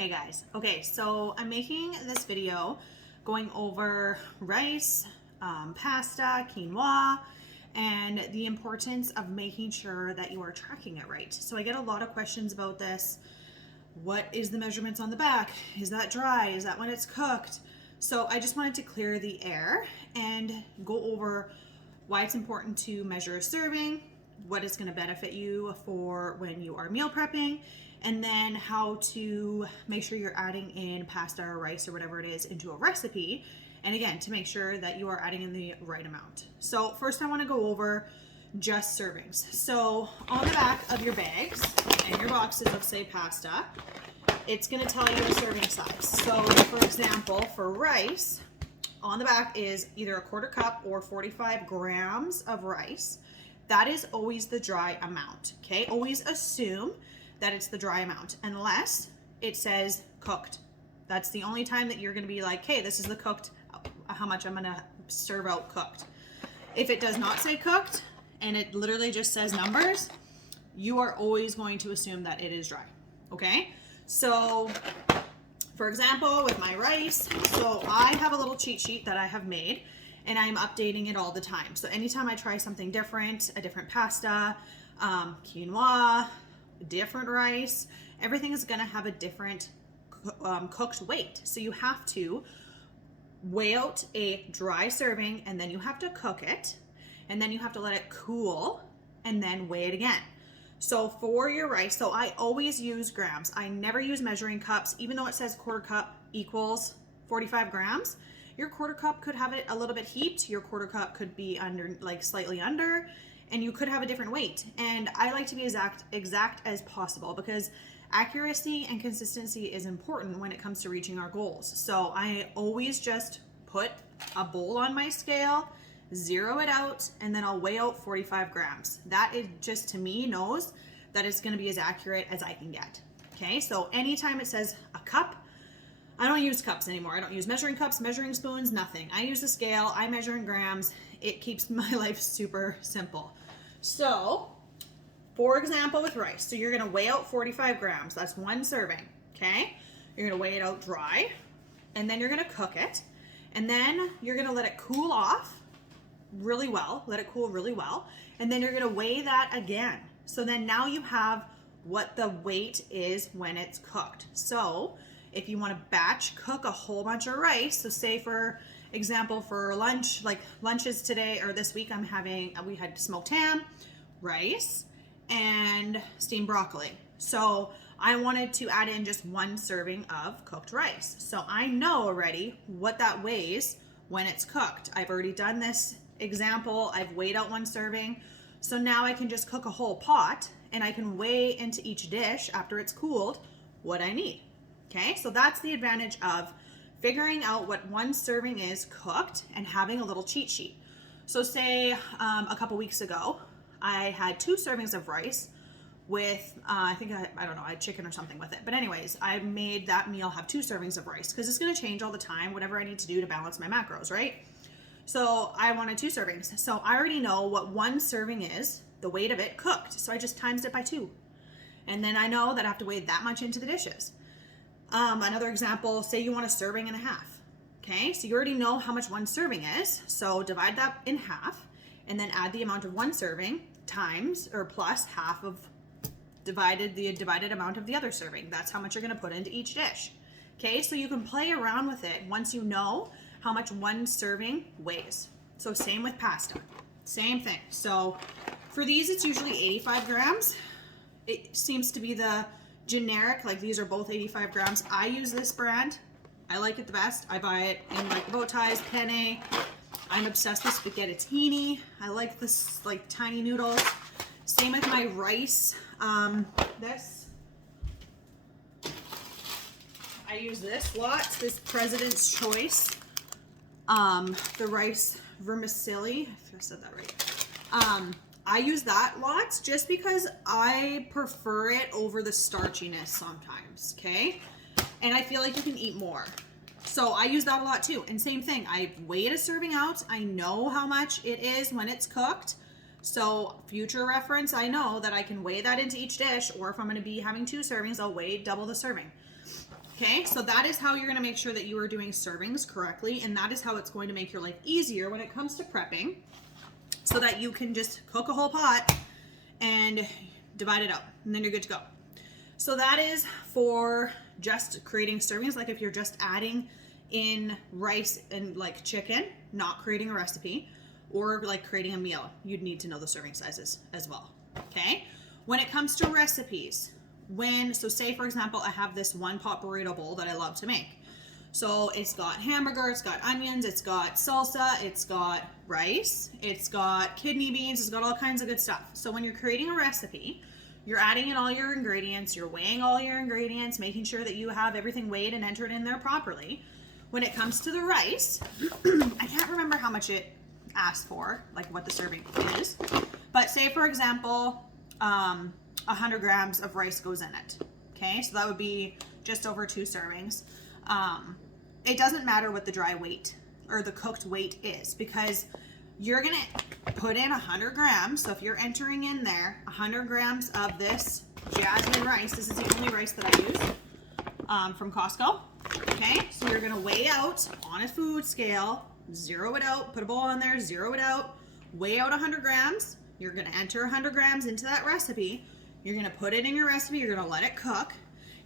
Hey guys, okay, so I'm making this video going over rice, pasta, quinoa, and the importance of making sure that you are tracking it right. So I get a lot of questions about this. What is the measurements on the back? Is that dry? Is that when it's cooked? So I just wanted to clear the air and go over why it's important to measure a serving, what is going to benefit you for when you are meal prepping, and then how to make sure you're adding in pasta or rice or whatever it is into a recipe. And again, to make sure that you are adding in the right amount. So first I want to go over just servings. So on the back of your bags and your boxes of, say, pasta, it's going to tell you a serving size. So for example, for rice, on the back is either a quarter cup or 45 grams of rice. That is always the dry amount, okay? Always assume that it's the dry amount unless it says cooked. That's the only time that you're gonna be like, hey, this is the cooked, how much I'm gonna serve out cooked. If it does not say cooked and it literally just says numbers, you are always going to assume that it is dry, okay? So for example, with my rice, so I have a little cheat sheet that I have made and I'm updating it all the time. So anytime I try something different, a different pasta, quinoa, different rice, everything is gonna have a different cooked weight. So you have to weigh out a dry serving and then you have to cook it and then you have to let it cool and then weigh it again. So for your rice, so I always use grams. I never use measuring cups, even though it says quarter cup equals 45 grams. Your quarter cup could have it a little bit heaped. Your quarter cup could be under, like slightly under, and you could have a different weight. And I like to be exact as possible because accuracy and consistency is important when it comes to reaching our goals. So I always just put a bowl on my scale, zero it out, and then I'll weigh out 45 grams. That is just, to me, knows that it's gonna be as accurate as I can get. Okay, so anytime it says a cup, I don't use cups anymore. I don't use measuring cups, measuring spoons, nothing. I use the scale, I measure in grams. It keeps my life super simple. So, for example, with rice, so you're gonna weigh out 45 grams. That's one serving, okay? You're gonna weigh it out dry, and then you're gonna cook it, and then you're gonna let it cool off really well, let it cool really well, and then you're gonna weigh that again. So then now you have what the weight is when it's cooked. So if you want to batch cook a whole bunch of rice, so say for example for lunch, like lunches today or this week, we had smoked ham, rice, and steamed broccoli. So I wanted to add in just one serving of cooked rice. So I know already what that weighs when it's cooked. I've already done this example. I've weighed out one serving. So now I can just cook a whole pot and I can weigh into each dish after it's cooled what I need. Okay, so that's the advantage of figuring out what one serving is cooked and having a little cheat sheet. So say a couple weeks ago, I had 2 servings of rice with, I don't know, I had chicken or something with it. But anyways, I made that meal have 2 servings of rice because it's gonna change all the time, whatever I need to do to balance my macros, right? So I wanted 2 servings. So I already know what one serving is, the weight of it cooked. So I just times it by 2. And then I know that I have to weigh that much into the dishes. Another example, say you want a serving and a half. Okay, so you already know how much one serving is. So divide that in half and then add the amount of one serving times or plus half of the divided amount of the other serving. That's how much you're gonna put into each dish. Okay, so you can play around with it once you know how much one serving weighs. So same with pasta, same thing. So for these, it's usually 85 grams. It seems to be the generic, like these are both 85 grams. I use this brand. I like it the best. I buy it in like bow ties, penne. I'm obsessed with spaghettini. I like this like tiny noodles. Same with my rice. I use this lots, this President's Choice. The rice vermicelli, if I said that right. I use that lots just because I prefer it over the starchiness sometimes, okay? And I feel like you can eat more. So I use that a lot too. And same thing, I weighed a serving out. I know how much it is when it's cooked. So future reference, I know that I can weigh that into each dish, or if I'm gonna be having 2 servings, I'll weigh double the serving. Okay, so that is how you're gonna make sure that you are doing servings correctly, and that is how it's going to make your life easier when it comes to prepping, so that you can just cook a whole pot and divide it up, and then you're good to go. So that is for just creating servings, like if you're just adding in rice and like chicken, not creating a recipe, or like creating a meal, you'd need to know the serving sizes as well, okay? When it comes to recipes, so say for example, I have this one pot burrito bowl that I love to make. So it's got hamburger, it's got onions, it's got salsa, it's got rice, it's got kidney beans, it's got all kinds of good stuff. So when you're creating a recipe, you're adding in all your ingredients, you're weighing all your ingredients, making sure that you have everything weighed and entered in there properly. When it comes to the rice, I can't remember how much it asks for, like what the serving is, but say for example, 100 grams of rice goes in it. Okay, so that would be just over 2 servings. It doesn't matter what the dry weight or the cooked weight is, because you're gonna put in 100 grams. So if you're entering in there 100 grams of this jasmine rice, this is the only rice that I use from Costco. Okay, so you're gonna weigh out on a food scale, zero it out, put a bowl on there, zero it out, weigh out 100 grams. You're gonna enter 100 grams into that recipe. You're gonna put it in your recipe, you're gonna let it cook,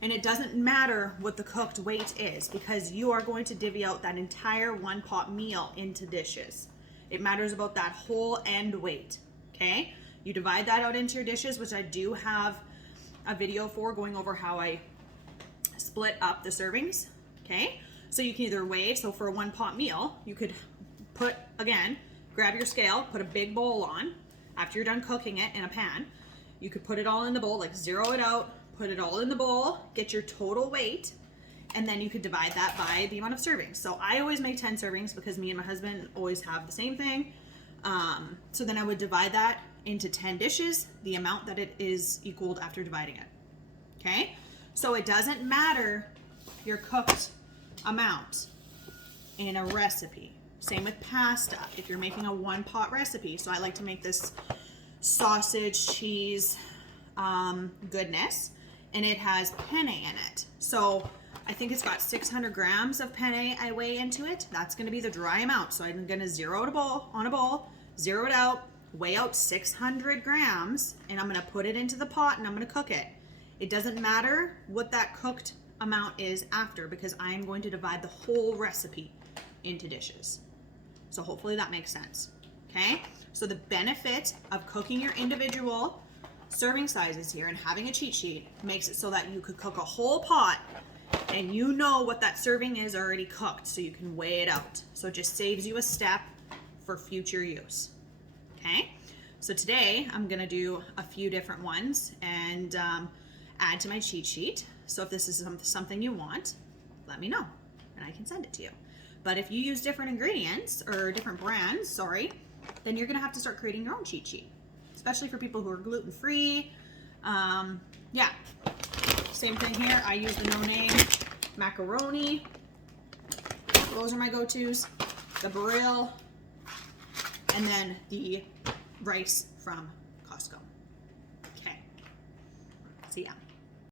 and it doesn't matter what the cooked weight is, because you are going to divvy out that entire one pot meal into dishes. It matters about that whole end weight, okay? You divide that out into your dishes, which I do have a video for, going over how I split up the servings, okay? So you can either weigh, so for a one pot meal, you could put, again, grab your scale, put a big bowl on, after you're done cooking it in a pan, you could put it all in the bowl, like zero it out, put it all in the bowl, get your total weight, and then you could divide that by the amount of servings. So I always make 10 servings because me and my husband always have the same thing. So then I would divide that into 10 dishes, the amount that it is equaled after dividing it, okay? So it doesn't matter your cooked amount in a recipe. Same with pasta, if you're making a one pot recipe. So I like to make this sausage cheese goodness, and it has penne in it. So I think it's got 600 grams of penne I weigh into it. That's gonna be the dry amount. So I'm gonna zero it on a bowl, zero it out, weigh out 600 grams, and I'm gonna put it into the pot and I'm gonna cook it. It doesn't matter what that cooked amount is after, because I am going to divide the whole recipe into dishes. So hopefully that makes sense, okay? So the benefit of cooking your individual serving sizes here and having a cheat sheet makes it so that you could cook a whole pot and you know what that serving is already cooked, so you can weigh it out. So it just saves you a step for future use, okay? So today I'm gonna do a few different ones and add to my cheat sheet. So if this is something you want, let me know and I can send it to you. But if you use different ingredients or different brands, then you're gonna have to start creating your own cheat sheet, especially for people who are gluten-free. Yeah, same thing here. I use the No Name macaroni. Those are my go-tos. The Barilla, and then the rice from Costco. Okay, so yeah.